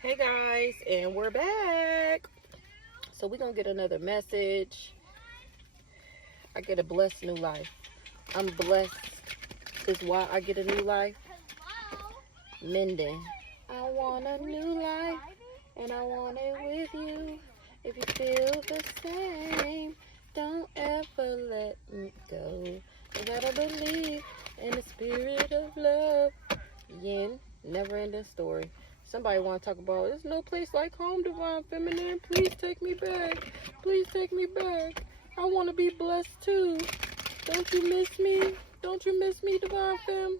Hey guys, and we're back. So we're gonna get another message. I get a blessed new life. I'm blessed is why I get a new life. Minden. I want a new life, and I want it with you. If you feel the same, don't ever let me go. You gotta believe in the spirit of love. Yin, never ending story. Somebody want to talk about, there's no place like home, Divine Feminine. Please take me back. Please take me back. I want to be blessed too. Don't you miss me? Don't you miss me, Divine Fem?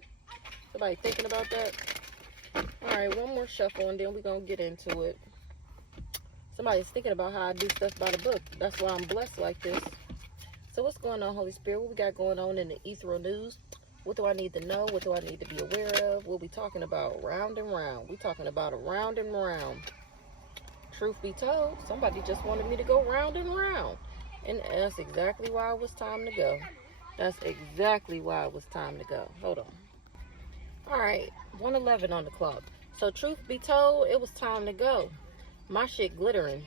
Somebody thinking about that? All right, one more shuffle and then we're going to get into it. Somebody's thinking about how I do stuff by the book. That's why I'm blessed like this. So what's going on, Holy Spirit? What we got going on in the ethereal news? What do I need to know? What do I need to be aware of? We'll be talking about round and round. We're talking about a round and round. Truth be told, somebody just wanted me to go round and round. And that's exactly why it was time to go. That's exactly why it was time to go. Hold on. All right, 1:11 on the clock. So truth be told, it was time to go. My shit glittering.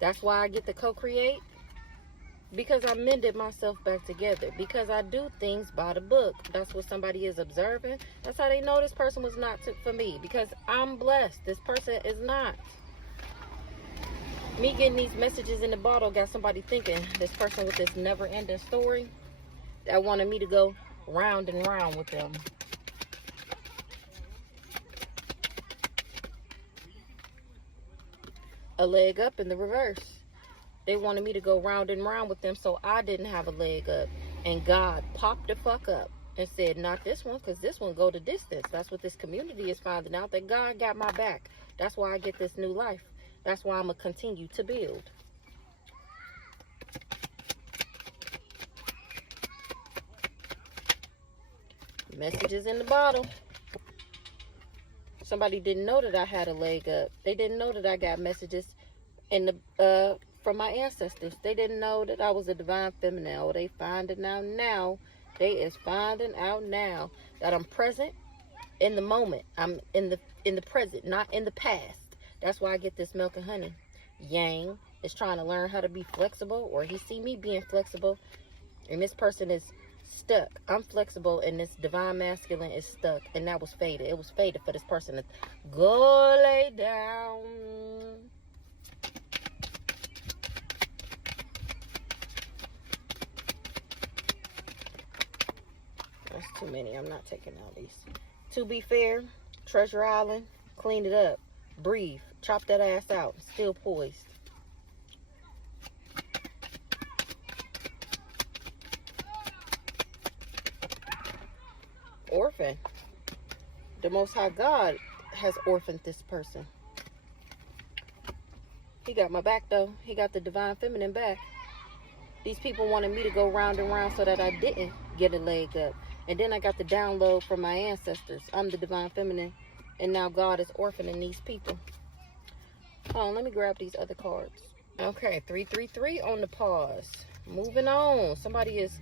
That's why I get to co-create. Because I mended myself back together. Because I do things by the book. That's what somebody is observing. That's how they know this person was not for me. Because I'm blessed. This person is not. Me getting these messages in the bottle got somebody thinking, this person with this never-ending story, that wanted me to go round and round with them. A leg up in the reverse. They wanted me to go round and round with them, so I didn't have a leg up. And God popped the fuck up and said, not this one, because this one go the distance. That's what this community is finding out, that God got my back. That's why I get this new life. That's why I'm going to continue to build. Messages in the bottle. Somebody didn't know that I had a leg up. They didn't know that I got messages in the from my ancestors. They didn't know that I was a divine feminine. Oh, they finding out now. They is finding out now that I'm present in the moment. I'm in the present, not in the past. That's why I get this milk and honey. Yang is trying to learn how to be flexible, or he see me being flexible, and this person is stuck. I'm flexible, and this divine masculine is stuck, and that was fated. It was fated for this person to go lay down. That's too many. I'm not taking all these. To be fair, Treasure Island, clean it up. Breathe. Chop that ass out. Still poised. Orphan. The Most High God has orphaned this person. He got my back, though. He got the divine feminine back. These people wanted me to go round and round so that I didn't get a leg up. And then I got the download from my ancestors. I'm the divine feminine. And now God is orphaning these people. Hold on, let me grab these other cards. Okay, 333 on the pause. Moving on. Somebody is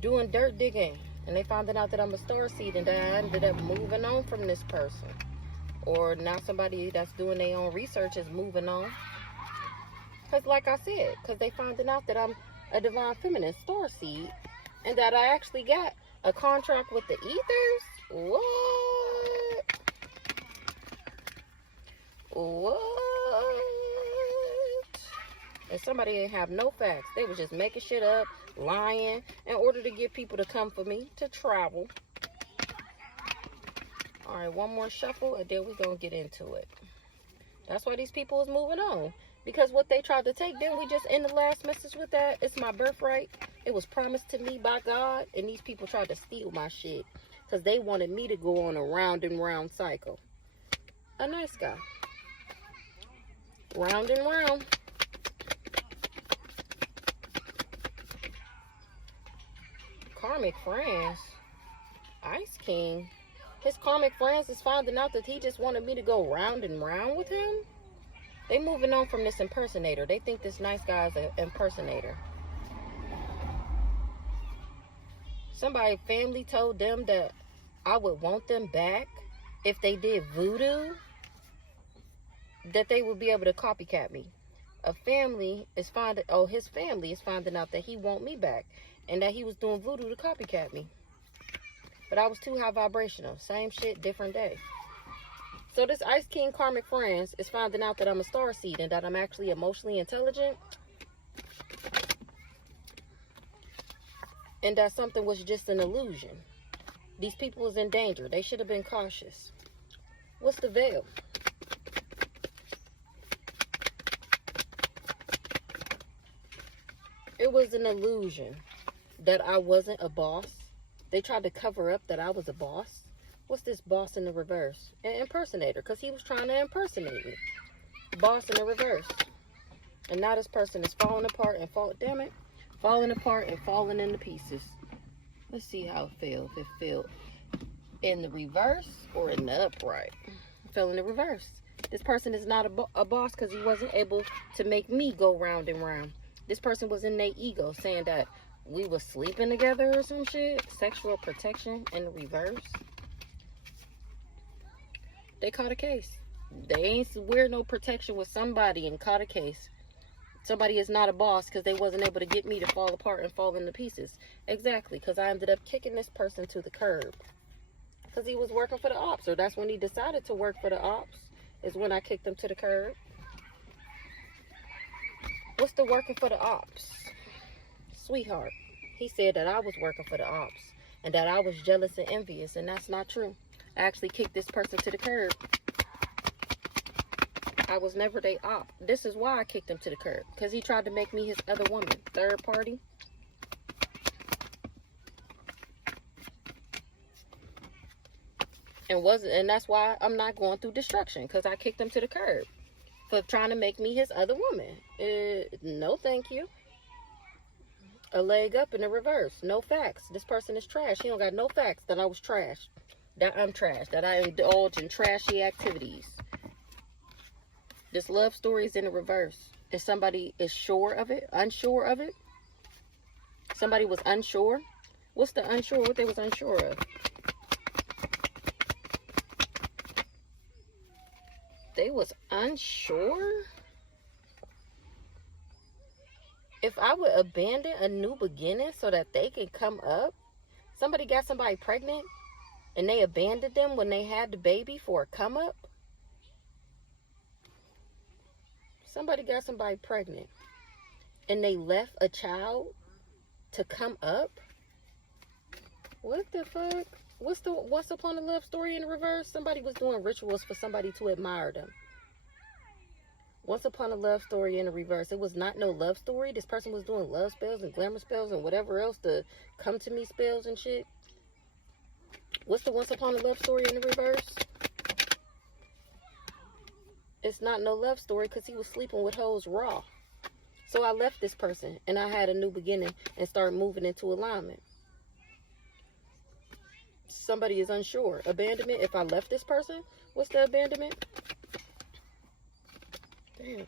doing dirt digging. And they found out that I'm a star seed. And I ended up moving on from this person. Or now somebody that's doing their own research is moving on. Because like I said, because they found out that I'm a divine feminine star seed. And that I actually got a contract with the ethers. What? What? And somebody didn't have no facts. They was just making shit up, lying, in order to get people to come for me, to travel. All right, one more shuffle, and then we're going to get into it. That's why these people is moving on. Because what they tried to take, didn't we just end the last message with that? It's my birthright. It was promised to me by God, and these people tried to steal my shit. Because they wanted me to go on a round and round cycle. A nice guy. Round and round. Karmic friends. Ice King. His karmic friends is finding out that he just wanted me to go round and round with him. They moving on from this impersonator. They think this nice guy is an impersonator. Somebody family told them that I would want them back if they did voodoo. that they would be able to copycat me. His family is finding out that he want me back and that he was doing voodoo to copycat me. But I was too high vibrational. Same shit, different day. So this Ice King Karmic Friends is finding out that I'm a starseed and that I'm actually emotionally intelligent. And that something was just an illusion. These people was in danger. They should have been cautious. What's the veil? It was an illusion that I wasn't a boss. They tried to cover up that I was a boss. What's this boss in the reverse? An impersonator, because he was trying to impersonate me. Boss in the reverse. And now this person is falling apart and falling apart and falling into pieces. Let's see how it fell. If it fell in the reverse or in the upright. It fell in the reverse. This person is not a boss because he wasn't able to make me go round and round. This person was in their ego saying that we was sleeping together or some shit. Sexual protection in the reverse. They caught a case. They ain't wear no protection with somebody and caught a case. Somebody is not a boss because they wasn't able to get me to fall apart and fall into pieces. Exactly, because I ended up kicking this person to the curb. Because he was working for the ops. Or that's when he decided to work for the ops. Is when I kicked him to the curb. What's the working for the ops? Sweetheart. He said that I was working for the ops. And that I was jealous and envious. And that's not true. I actually kicked this person to the curb. I was never they op. This is why I kicked him to the curb. Because he tried to make me his other woman. Third party. And that's why I'm not going through destruction. Because I kicked him to the curb. For trying to make me his other woman. No thank you. A leg up in the reverse. No facts. This person is trash. He don't got no facts that I was trash. That I'm trash. That I indulge in trashy activities. This love story is in the reverse. If somebody is sure of it, unsure of it. Somebody was unsure. What's the unsure? What they was unsure of? They was unsure? If I would abandon a new beginning so that they can come up. Somebody got somebody pregnant and they abandoned them when they had the baby for a come up. Somebody got somebody pregnant and they left a child to come up. What the fuck? What's upon the love story in the reverse? Somebody was doing rituals for somebody to admire them. Once upon a love story in the reverse. It was not no love story. This person was doing love spells and glamour spells and whatever else, the come to me spells and shit. What's the once upon a love story in the reverse? It's not no love story because he was sleeping with hoes raw. So I left this person and I had a new beginning and started moving into alignment. Somebody is unsure. Abandonment. If I left this person, what's the abandonment? Damn.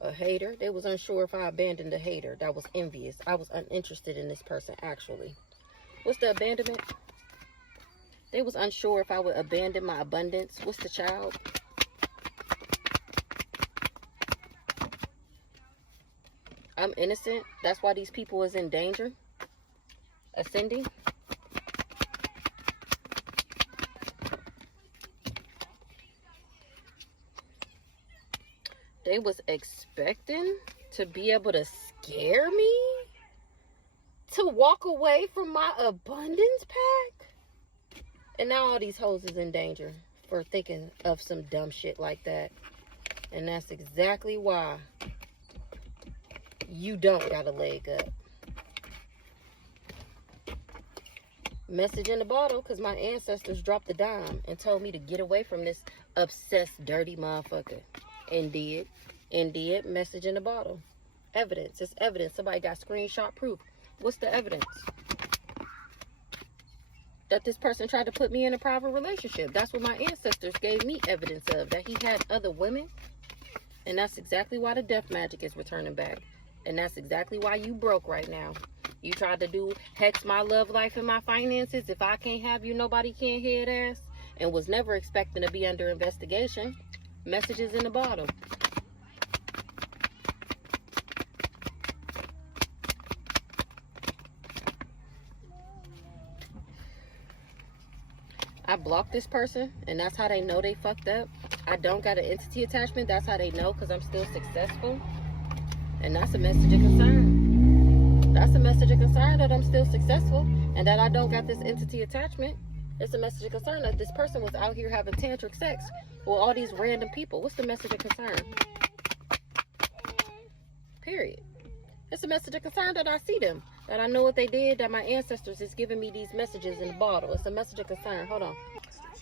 A hater. They was unsure if I abandoned a hater. That was envious. I was uninterested in this person actually. What's the abandonment? They was unsure if I would abandon my abundance. What's the child? I'm innocent. That's why these people is in danger. Ascending. They was expecting to be able to scare me? To walk away from my abundance pack? And now all these hoes is in danger for thinking of some dumb shit like that. And that's exactly why you don't got a leg up. Message in the bottle, because my ancestors dropped the dime and told me to get away from this obsessed, dirty motherfucker. And did. And did. Message in the bottle. Evidence. It's evidence. Somebody got screenshot proof. What's the evidence? That this person tried to put me in a private relationship. That's what my ancestors gave me evidence of. That he had other women. And that's exactly why the death magic is returning back. And that's exactly why you broke right now. You tried to do hex my love life and my finances. If I can't have you, nobody can head ass. And was never expecting to be under investigation. Messages in the bottle. I blocked this person, and that's how they know they fucked up. I don't got an entity attachment. That's how they know, because I'm still successful. And that's a message of concern. That's a message of concern that I'm still successful and that I don't got this entity attachment. It's a message of concern that this person was out here having tantric sex with all these random people. What's the message of concern? Period. It's a message of concern that I see them, that I know what they did, that my ancestors is giving me these messages in the bottle. It's a message of concern. Hold on.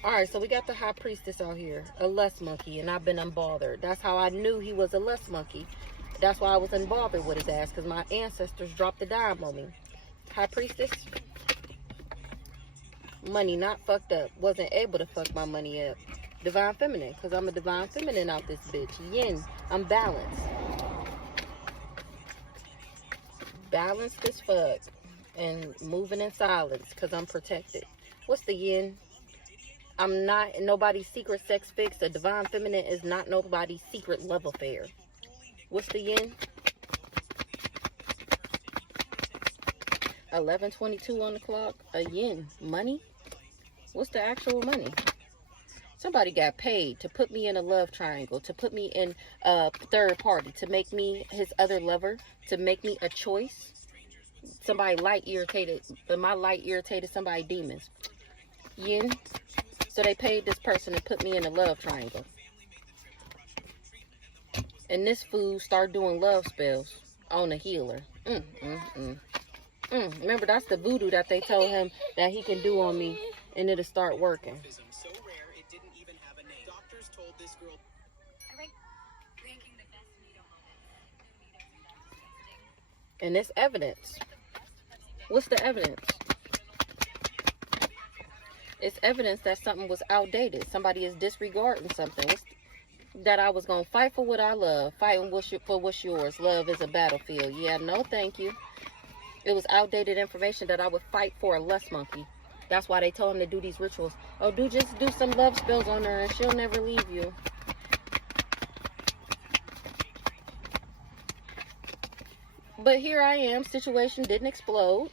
All right, so we got the high priestess out here, a lust monkey, and I've been unbothered. That's how I knew he was a lust monkey. That's why I was unbothered with his ass, because my ancestors dropped the dime on me. High priestess. Money not fucked up. Wasn't able to fuck my money up. Divine feminine, because I'm a divine feminine out this bitch. Yin. I'm balanced. Balanced as fuck. And moving in silence, because I'm protected. What's the yin? I'm not nobody's secret sex fix. A divine feminine is not nobody's secret love affair. What's the yin? 11:22 on the clock. A yin. Money? What's the actual money? Somebody got paid to put me in a love triangle, to put me in a third party, to make me his other lover, to make me a choice. Somebody light irritated, but my light irritated somebody demons. Yin. So they paid this person to put me in a love triangle. And this fool started doing love spells on a healer. Remember, that's the voodoo that they told him that he can do on me, and it'll start working. And it's evidence. What's the evidence? It's evidence that something was outdated. Somebody is disregarding something. That I was going to fight for what I love. Fighting for what's yours. Love is a battlefield. Yeah, no thank you. It was outdated information that I would fight for a lust monkey. That's why they told him to do these rituals. Oh, just do some love spells on her and she'll never leave you. But here I am. Situation didn't explode.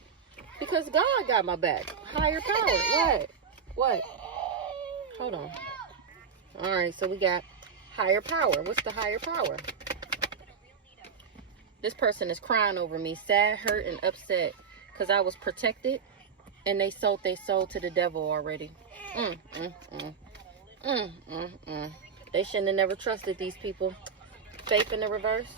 Because God got my back. Higher power. What? Hold on. Alright, so we got higher power. What's the higher power? This person is crying over me, sad, hurt, and upset because I was protected and they sold their soul to the devil already. They shouldn't have never trusted these people. Faith in the reverse.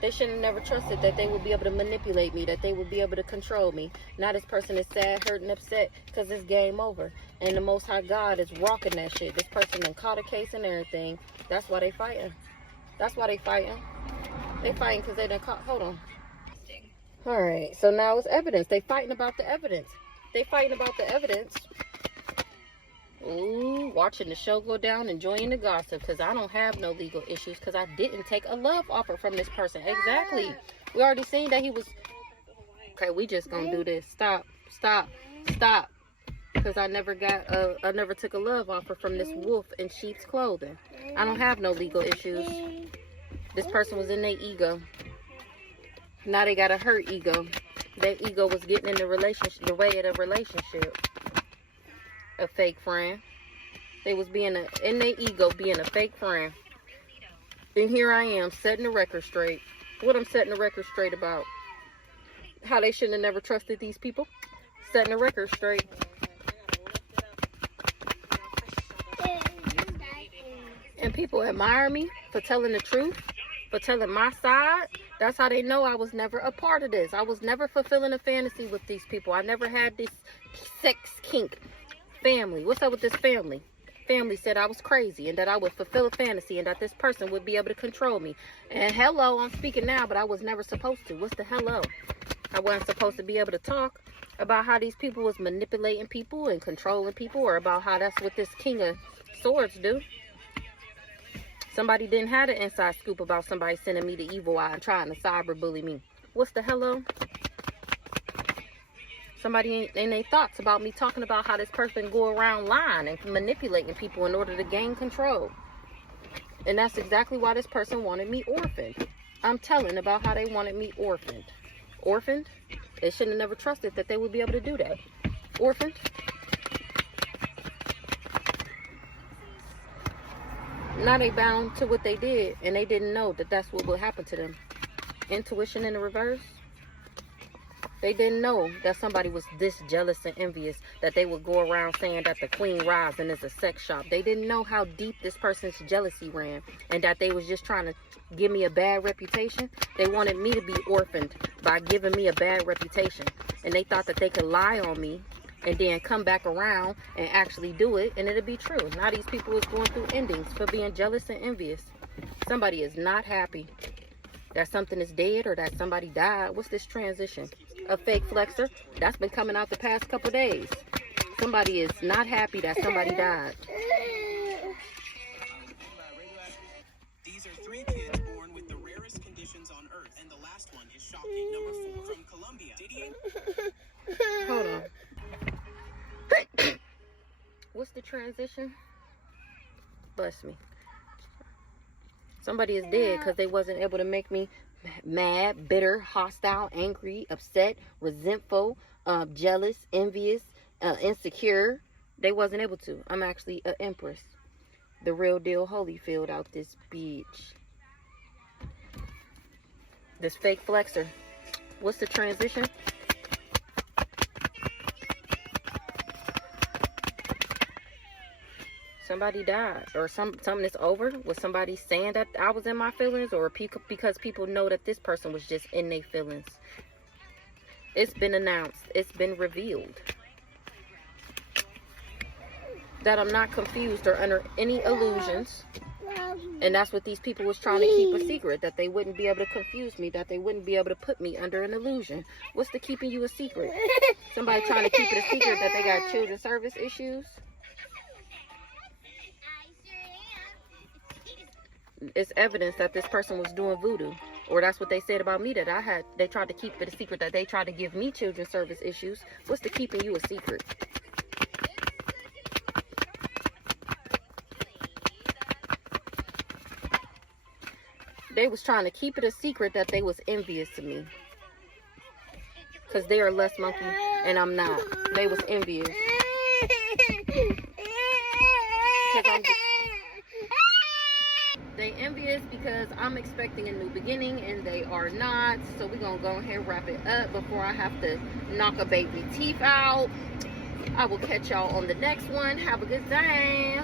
They shouldn't have never trusted that they would be able to manipulate me, that they would be able to control me. Now this person is sad, hurt, and upset because it's game over. And the Most High God is rocking that shit. This person done caught a case and everything. That's why they fighting. That's why they fighting. They fighting because they done caught. Hold on. Alright, so now it's evidence. They fighting about the evidence. They fighting about the evidence. Ooh, watching the show go down, enjoying the gossip, because I don't have no legal issues, because I didn't take a love offer from this person. Exactly. We already seen that he was... Okay, we just gonna do this. Stop. Because I never took a love offer from this wolf in sheep's clothing. I don't have no legal issues. This person was in their ego. Now they got a hurt ego. Their ego was getting in the relationship, the way of the relationship. A fake friend. They was in their ego being a fake friend. And here I am setting the record straight. What I'm setting the record straight about? How they shouldn't have never trusted these people. Setting the record straight. And people admire me for telling the truth, for telling my side. That's how they know I was never a part of this. I was never fulfilling a fantasy with these people. I never had this sex kink. Family. What's up with this family? Family said I was crazy and that I would fulfill a fantasy and that this person would be able to control me. And hello, I'm speaking now, but I was never supposed to. What's the hello? I wasn't supposed to be able to talk about how these people was manipulating people and controlling people, or about how that's what this King of Swords do. Somebody didn't have the inside scoop about somebody sending me the evil eye and trying to cyberbully me. What's the hello? Somebody in their thoughts about me talking about how this person go around lying and manipulating people in order to gain control. And that's exactly why this person wanted me orphaned. I'm telling about how they wanted me orphaned. Orphaned? They shouldn't have never trusted that they would be able to do that. Orphaned? Now they bound to what they did, and they didn't know that that's what would happen to them. Intuition in the reverse. They didn't know that somebody was this jealous and envious that they would go around saying that the Queen Rising is a sex shop. They didn't know how deep this person's jealousy ran, and that they was just trying to give me a bad reputation. They wanted me to be orphaned by giving me a bad reputation, and they thought that they could lie on me and then come back around and actually do it, and it'll be true. Now these people is going through endings for being jealous and envious. Somebody is not happy that something is dead or that somebody died. What's this transition? A fake flexor? That's been coming out the past couple days. Somebody is not happy that somebody died. These are 3 kids born with the rarest conditions on Earth, and the last one is shocking. Number 4 from Colombia. Didier? Hold on. What's the transition? Bless me. Somebody is dead because they wasn't able to make me mad, bitter, hostile, angry, upset, resentful, jealous, envious, insecure. They wasn't able to. I'm actually an empress. The real deal Holyfield out this beach. This fake flexor. What's the transition? Somebody died, or something is over. Was somebody saying that I was in my feelings, or because people know that this person was just in their feelings? It's been announced. It's been revealed that I'm not confused or under any illusions. And that's what these people was trying to keep a secret, that they wouldn't be able to confuse me, that they wouldn't be able to put me under an illusion. What's the keeping you a secret? Somebody trying to keep it a secret that they got children's service issues? It's evidence that this person was doing voodoo, or that's what they said about me, that I had. They tried to keep it a secret, that they tried to give me children's service issues. What's the keeping you a secret? They was trying to keep it a secret that they was envious to me, because they are less monkey and I'm not. They was envious. They envious because I'm expecting a new beginning and they are not. So we're gonna go ahead and wrap it up before I have to knock a baby teeth out. I will catch y'all on the next one. Have a good day.